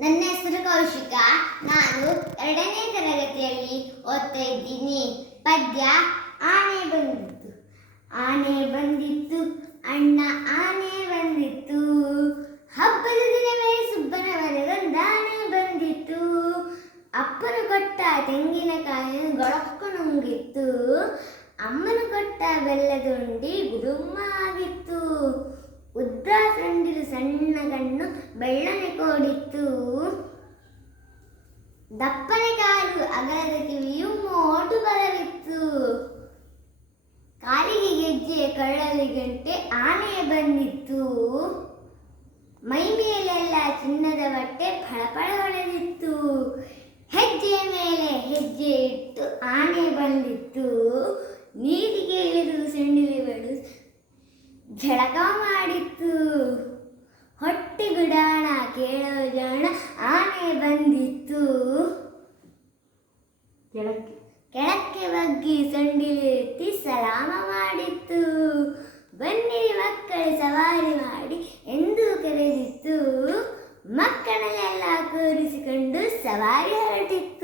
ನನ್ನ ಹೆಸರು ಕೌಶಿಕ. ನಾನು 2ನೇ ತರಗತಿಯಲ್ಲಿ ಓದ್ತಾ ಇದ್ದೀನಿ. ಪದ್ಯ ಆನೆ ಬಂದಿತ್ತು. ಆನೆ ಬಂದಿತ್ತು, ಅಣ್ಣ ಆನೆ ಬಂದಿತ್ತು. ಹಬ್ಬದ ದಿನವೇ ಸುಬ್ಬನ ಮನೆಗೊಂದಾನೆ ಬಂದಿತ್ತು. ಅಪ್ಪನು ಕೊಟ್ಟ ತೆಂಗಿನಕಾಯಿಯನ್ನು ಗೊಳಕ್ಕು ನುಂಗಿತ್ತು. ಅಮ್ಮನು ಕೊಟ್ಟ ಬೆಲ್ಲದ ಉಂಡಿ ಗುಡುಮ್ಮ ಆಗಿತ್ತು. ಉದ್ದ ಸೊಂಡಿಲು ಸಣ್ಣ ಕಣ್ಣು ಬೆಳ್ಳನೆ ಕೋಡಿತ್ತು. ದಪ್ಪನೆ ಕಾಲು ಅಗಲದ ಕಿವಿಯು ಮೋಟು ಬಲವಿತ್ತು. ಕಾಲಿಗೆ ಗೆಜ್ಜೆ ಕಳ್ಳಲಿ ಗಂಟೆ ಆನೆ ಬಂದಿತ್ತು. ಮೈ ಮೇಲೆಲ್ಲ ಚಿನ್ನದ ಬಟ್ಟೆ ಫಳಫಳ ಹೊಳೆದಿತ್ತು. ಹೆಜ್ಜೆ ಮೇಲೆ ಹೆಜ್ಜೆ ಇಟ್ಟು ಆನೆ ಬಂದಿತ್ತು. ನೀರಿಗೆ ಇಳಿದು ಸೆಂಡಿಲಿ ಬಡು ಝಳಕ ಮಾಡಿತ್ತು. ಹೊಟ್ಟೆ ಗುಡಾಣ ಕೇಳೋ ಜಾಣ ಆನೆ ಬಂದಿತ್ತು. ಕೆಳಕ್ಕೆ ಬಗ್ಗಿ ಸೊಂಡಿಲು ಎತ್ತಿ ಸಲಾಮ ಮಾಡಿತ್ತು. ಬನ್ನಿ ಮಕ್ಕಳು ಸವಾರಿ ಮಾಡಿ ಎಂದು ಕರೆದಿತ್ತು. ಮಕ್ಕಳನ್ನೆಲ್ಲ ಕೂರಿಸಿಕೊಂಡು ಸವಾರಿ ಹೊರಟಿತ್ತು.